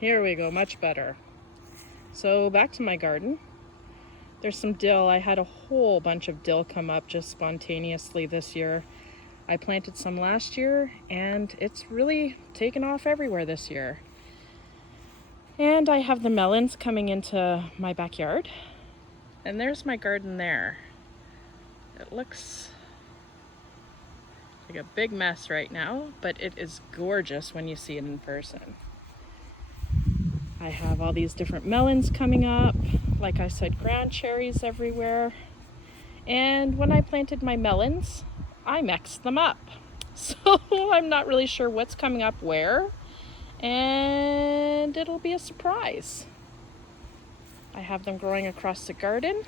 Here we go, much better. So back to my garden. There's some dill. I had a whole bunch of dill come up just spontaneously this year. I planted some last year and it's really taken off everywhere this year. And I have the melons coming into my backyard. And there's my garden there. It looks like a big mess right now, but it is gorgeous when you see it in person. I have all these different melons coming up. Like I said, ground cherries everywhere. And when I planted my melons, I mixed them up. So I'm not really sure what's coming up where, and it'll be a surprise. I have them growing across the garden.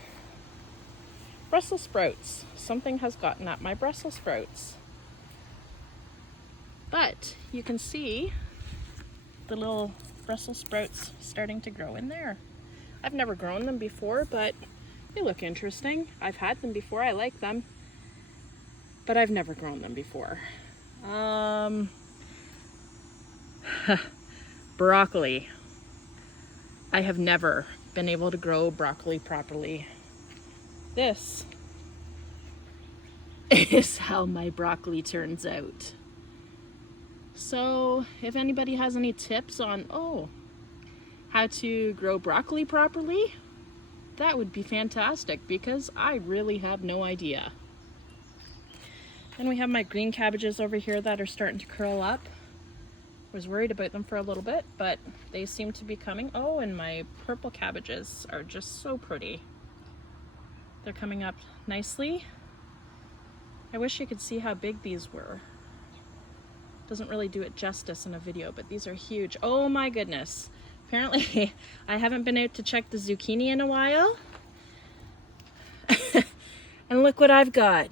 Brussels sprouts. Something has gotten at my Brussels sprouts. But you can see the little Brussels sprouts starting to grow in there. I've never grown them before, but they look interesting. I've had them before, I like them, but I've never grown them before. Broccoli. I have never been able to grow broccoli properly. This is how my broccoli turns out. So if anybody has any tips on how to grow broccoli properly, that would be fantastic, because I really have no idea. And we have my green cabbages over here that are starting to curl up. I was worried about them for a little bit, but they seem to be coming. Oh, and my purple cabbages are just so pretty. They're coming up nicely. I wish you could see how big these were. Doesn't really do it justice in a video, but these are huge. Oh my goodness. Apparently, I haven't been out to check the zucchini in a while. And look what I've got.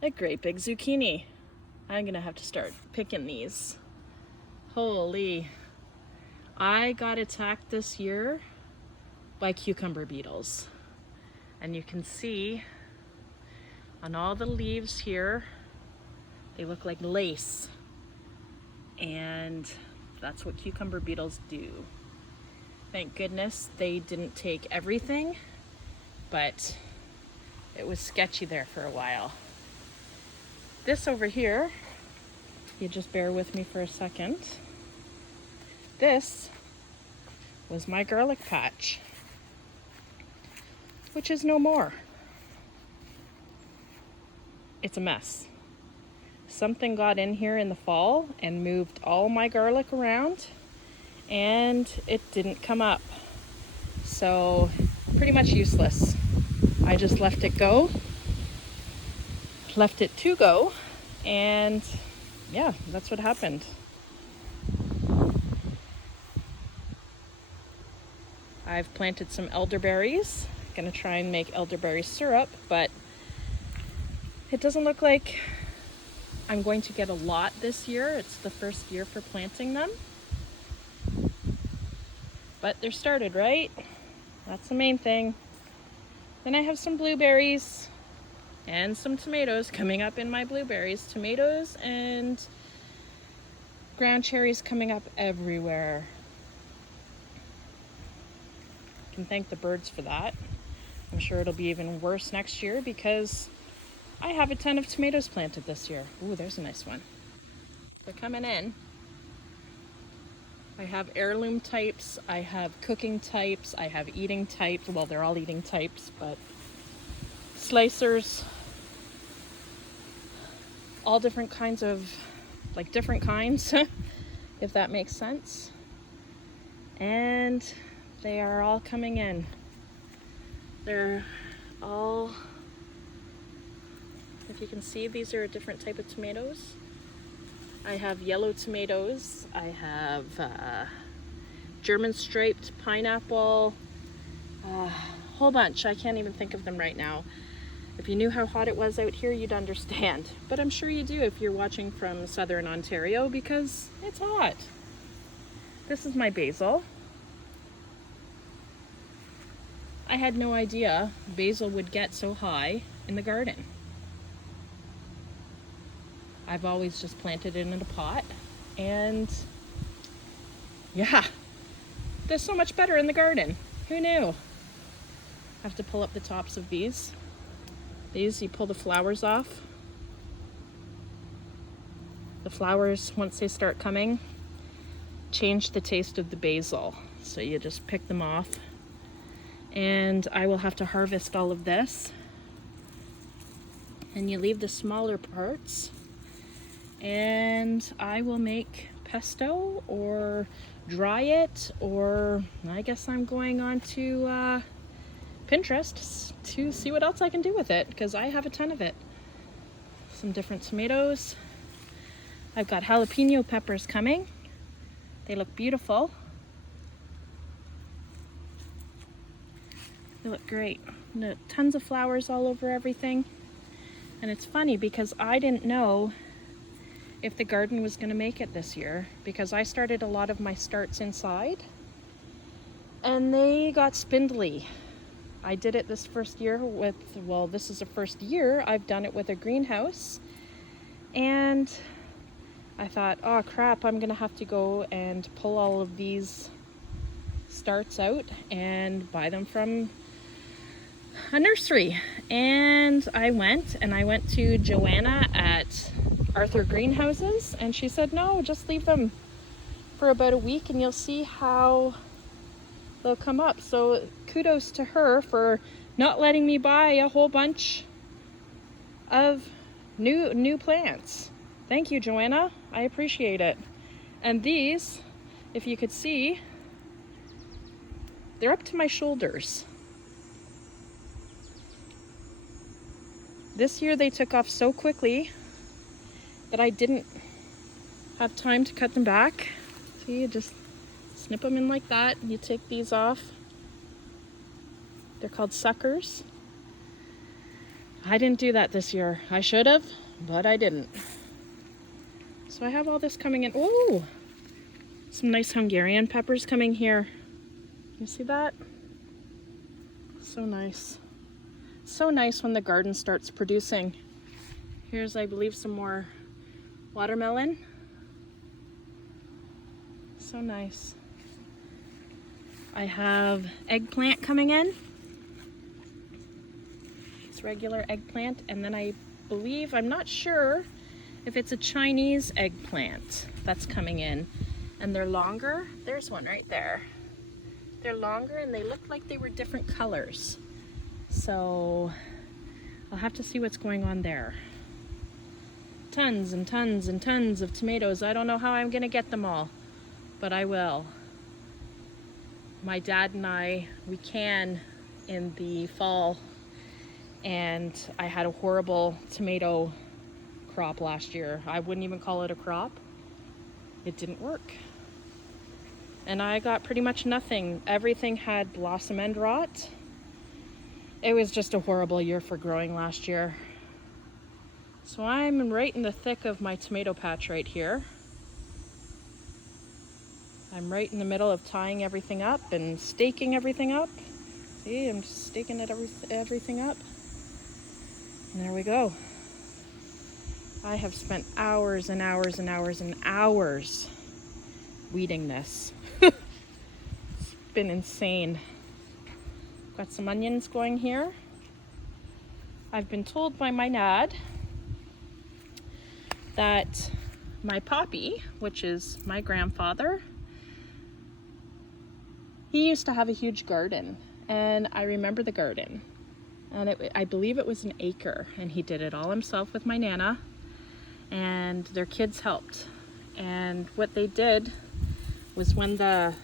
A great big zucchini. I'm gonna have to start picking these. Holy. I got attacked this year by cucumber beetles. And you can see on all the leaves here, they look like lace. And that's what cucumber beetles do. Thank goodness they didn't take everything, but it was sketchy there for a while. This over here, you just bear with me for a second. This was my garlic patch, which is no more. It's a mess. Something got in here in the fall and moved all my garlic around, and it didn't come up. So pretty much useless. I just left it to go, and yeah, that's what happened. I've planted some elderberries. Gonna try and make elderberry syrup, but it doesn't look like I'm going to get a lot this year. It's the first year for planting them. But they're started, right? That's the main thing. Then I have some blueberries and some tomatoes coming up in my blueberries. Tomatoes and ground cherries coming up everywhere. I can thank the birds for that. I'm sure it'll be even worse next year because I have a ton of tomatoes planted this year. Ooh, there's a nice one. They're coming in. I have heirloom types, I have cooking types, I have eating types. Well, they're all eating types, but slicers. All different kinds of, different kinds, if that makes sense. And they are all coming in. They're all, if you can see, these are a different type of tomatoes. I have yellow tomatoes, I have German striped pineapple, a whole bunch. I can't even think of them right now. If you knew how hot it was out here, you'd understand. But I'm sure you do if you're watching from southern Ontario, because it's hot. This is my basil. I had no idea basil would get so high in the garden. I've always just planted it in a pot, and yeah, There's so much better in the garden. Who knew? I have to pull up the tops of these. These, you pull the flowers off. The flowers, once they start coming, change the taste of the basil. So you just pick them off. And I will have to harvest all of this. And you leave the smaller parts. And I will make pesto or dry it, or I guess I'm going on to Pinterest to see what else I can do with it, because I have a ton of it. Some different tomatoes. I've got jalapeno peppers coming. They look beautiful. They look great. Tons of flowers all over everything. And it's funny because I didn't know if the garden was going to make it this year, because I started a lot of my starts inside and they got spindly. I did it this first year with, well, this is the first year I've done it with a greenhouse, and I thought, oh crap, I'm gonna have to go and pull all of these starts out and buy them from a nursery. And I went to Joanna at Arthur Greenhouses, and she said, no, just leave them for about a week and you'll see how they'll come up. So kudos to her for not letting me buy a whole bunch of new plants. Thank you, Joanna. I appreciate it. And these, if you could see, they're up to my shoulders. This year they took off so quickly that I didn't have time to cut them back. See, you just snip them in like that. You take these off. They're called suckers. I didn't do that this year. I should have, but I didn't. So I have all this coming in. Oh, some nice Hungarian peppers coming here. You see that? So nice. So nice when the garden starts producing. Here's, I believe, some more watermelon. So nice. I have eggplant coming in. It's regular eggplant, and then I believe, I'm not sure if it's a Chinese eggplant that's coming in. And they're longer. There's one right there. They're longer and they look like they were different colors. So I'll have to see what's going on there. Tons and tons and tons of tomatoes. I don't know how I'm gonna get them all, but I will. My dad and I, we can in the fall, and I had a horrible tomato crop last year. I wouldn't even call it a crop. It didn't work. And I got pretty much nothing. Everything had blossom end rot. It was just a horrible year for growing last year. So I'm right in the thick of my tomato patch right here. I'm right in the middle of tying everything up and staking everything up. See, I'm just staking everything up. And there we go. I have spent hours and hours and hours and hours weeding this. It's been insane. Got some onions going here. I've been told by my dad that my poppy, which is my grandfather, he used to have a huge garden, and I remember the garden, and I believe it was an acre, and he did it all himself with my Nana, and their kids helped. And what they did was, when the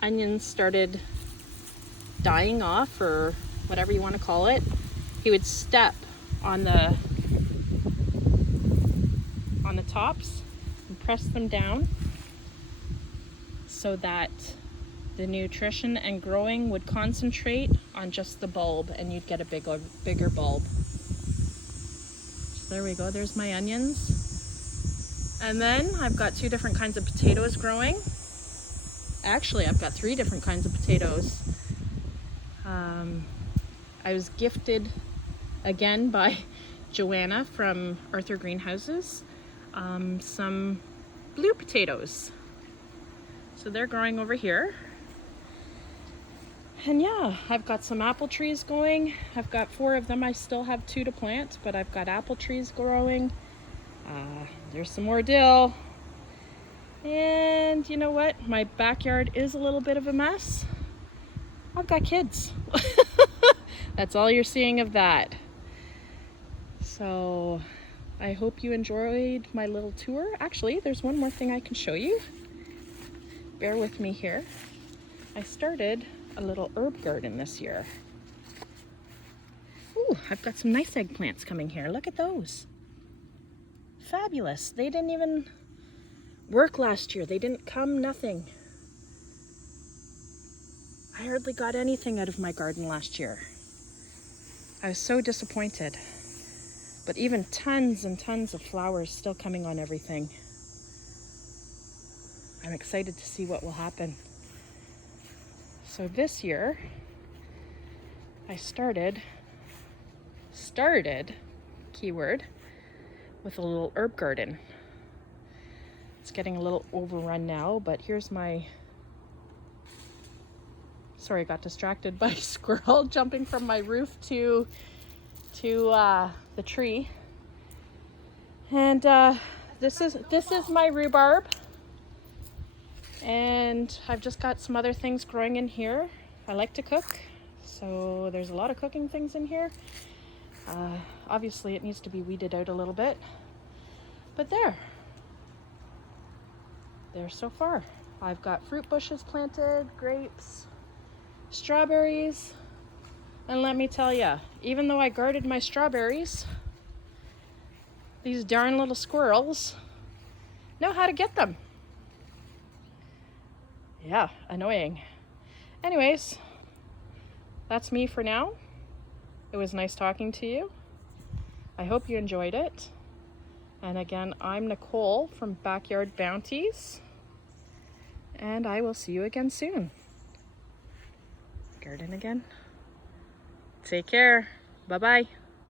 onions started dying off, or whatever you want to call it, he would step on the tops and press them down so that the nutrition and growing would concentrate on just the bulb, and you'd get a bigger bulb. So there we go, there's my onions. And then I've got 2 different kinds of potatoes growing. Actually, I've got 3 different kinds of potatoes. I was gifted again by Joanna from Arthur Greenhouses some blue potatoes. So they're growing over here. And yeah, I've got some apple trees going. I've got 4 of them. I still have 2 to plant, but I've got apple trees growing. There's some more dill. And you know what? My backyard is a little bit of a mess. I've got kids. That's all you're seeing of that. So I hope you enjoyed my little tour. Actually, there's one more thing I can show you. Bear with me here. I started a little herb garden this year. Ooh, I've got some nice eggplants coming here. Look at those. Fabulous. They didn't even work last year. They didn't come, nothing. I hardly got anything out of my garden last year. I was so disappointed. But even tons and tons of flowers still coming on everything. I'm excited to see what will happen. So this year, I started, keyword, with a little herb garden. It's getting a little overrun now, but here's my, sorry, I got distracted by a squirrel jumping from my roof to the tree. And this is my rhubarb. And I've just got some other things growing in here. I like to cook, so there's a lot of cooking things in here. Obviously it needs to be weeded out a little bit, but there so far. I've got fruit bushes planted, grapes, strawberries, and let me tell you, even though I guarded my strawberries, these darn little squirrels know how to get them. Yeah, annoying. Anyways, that's me for now. It was nice talking to you. I hope you enjoyed it. And again, I'm Nicole from Backyard Bounties. And I will see you again soon. Garden again. Take care. Bye-bye.